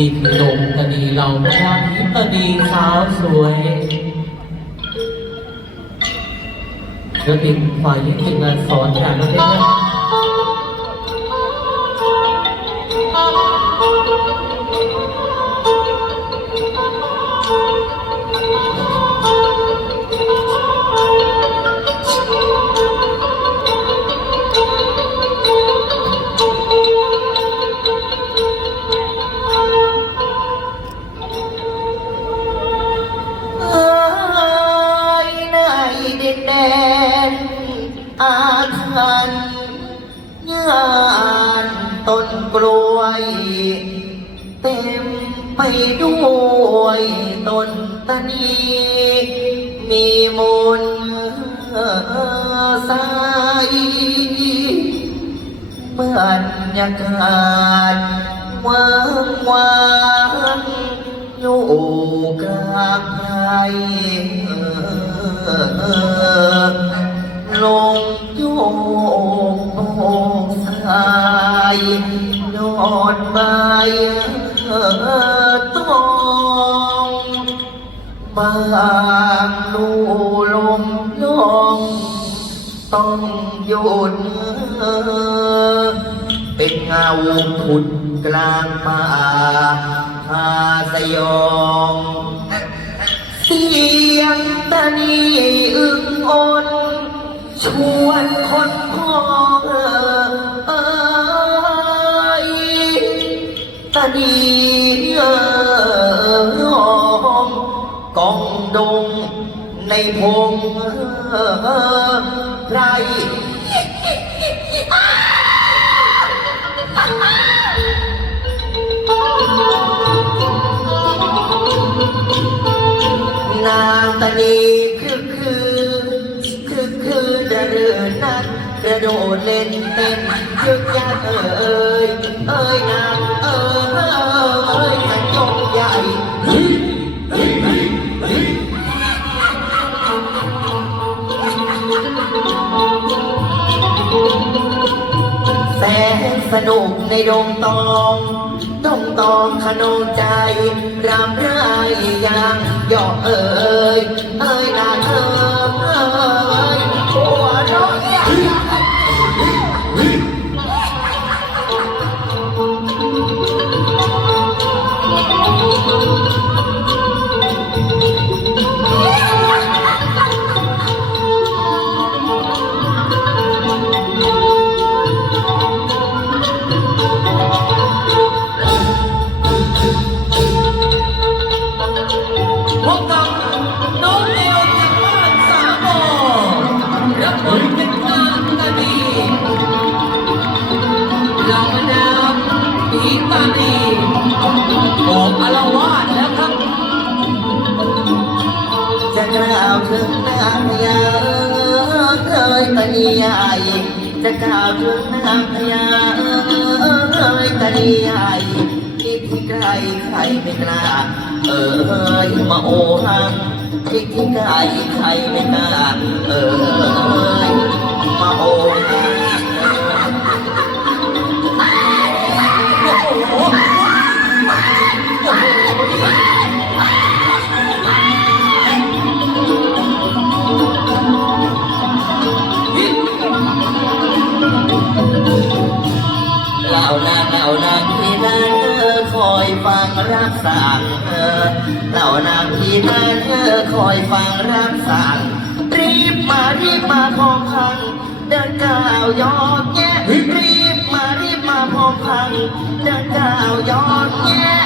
นี่คือดงตะนีเราพระนิตนีสาวสวยแล้วติดฝ่ายนี้ทีมงานสอนจากประเทศนะานต้นกล้วย เต็มไปด้วยต้นตะนีมีมนต์ใสบรรยากาศว่างว่างอยู่กลางไพรลงายนอนใบตองบางลูลมลงต้องหยุดเป็นเงาผุดกลางป่าพาสยองเสียงตานีอึ้งอนชวนคนพอง ตานีเอ้องกองดงในพงไรนางตานีคือคือคือคือระเรือนั้นกระโดดเล่นเต้นยึกยักเอ่ยเอ้ยนา สนุกในดงตองดงตองขนงใจรำไรยางหยอกเอ่ยเอ่ยนาเอ่ยหัวน้องเนี่ย ผีตานีออกอารวาสแล้วครับ จะกล่าวถึงนางพญาเคยตนีใหญ่จะกล่าวถึงนางพญาเคยตนีใหญ่คิดที่ใครใครไม่กล้าเอ่ยมาโอหังคิดที่ใครใครไม่กล้าเอ่ยมาโอหัง เหล่านางเหล่านางที่นั่นเออคอยฟังรับสั่งเออเหล่านางที่นั่นเออคอยฟังรับสั่ง รีบมารีบมาพร้อมพังเดินก้าว ยอกแยะรีบ มารีบมาพร้อมพังดินก้าวยอกแยะ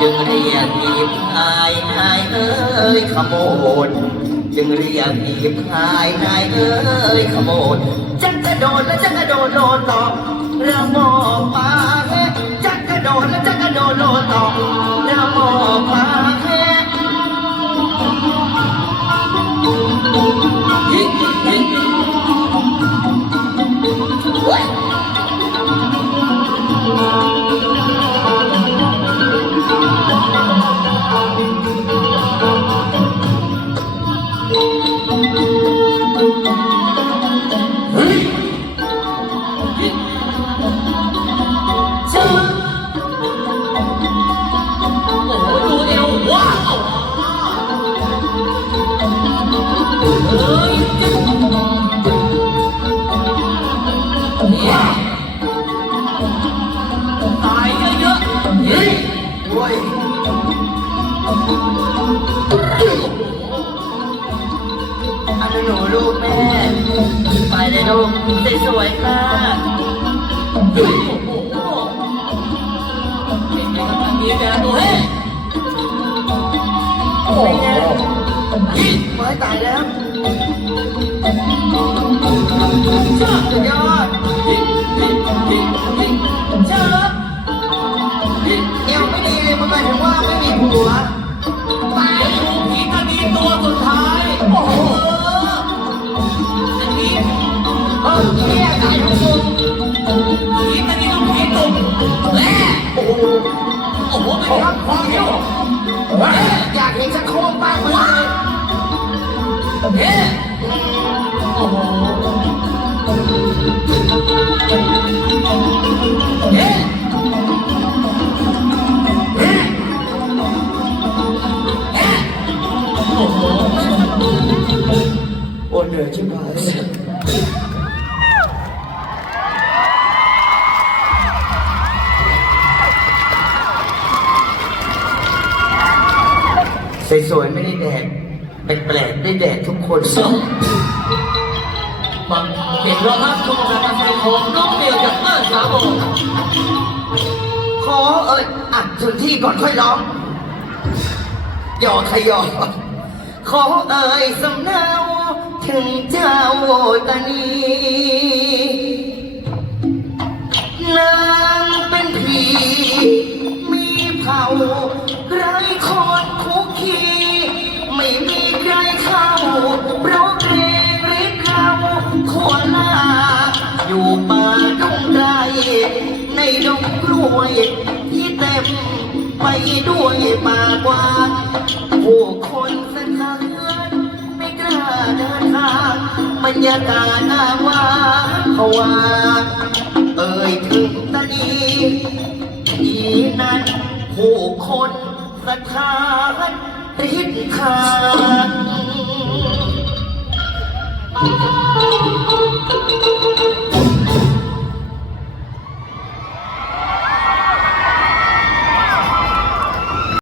จึงเรียกผีพายนายเอ้ยขโมดจึงเรียกผีพายนายเอ้ยขโมดจัก ระโดดแล้วจะกระโดดโดดตอบเรามองมาจะกระโดดแล้วจะกระโดดโดดตอบเรามองมา โอ้ยอันนั้นหนูลูกแม่ ไปเลยลูกสวยๆค่ะเฮ้ยโอ้โหเด็กๆกำลังมีแต่ตัวเฮ้ยโอ้โหเนไงเฮ้ยไม้ตายแล้วจ้าสุดยอด ว่าไม่มีผัวตายดูผีตานีตัวสุดท้าย โอ้โหอันนี้เออเนี่ยตายทั้งวงผีตานีต้องผีตุ่มแหละโอ้โหโอ้โหไป็นครับความเหี้ยวเฮ้ยอยากเห็นสักโคมบ้างเลยเฮ้ โอ้เหนื่อยชิบหายสวยๆไม่ได้แดกแปลกๆได้แดกทุกคนสองฟังเด็กร้องรับชมการแสดงของน้องเดียวจากบ้านสามโมงขอเอ่ยอะถึงที่ก่อนค่อยร้องหยอกขยอกขอเอ่ยสำเนา ถึงเจ้าตานีนางเป็นผี มีเผาไร้คนคุกคีไม่มีใครเข้าเพราะเกรงฤทธิ์เราคนลาอยู่ป่าดงไรในดงกล้วยที่เต็มไปด้วยป่ากวางผู้คน บรรยากาศน่าว่าภาวาเอ่ยถึงตะนีที่นั้นผู้คนสถานริดทาง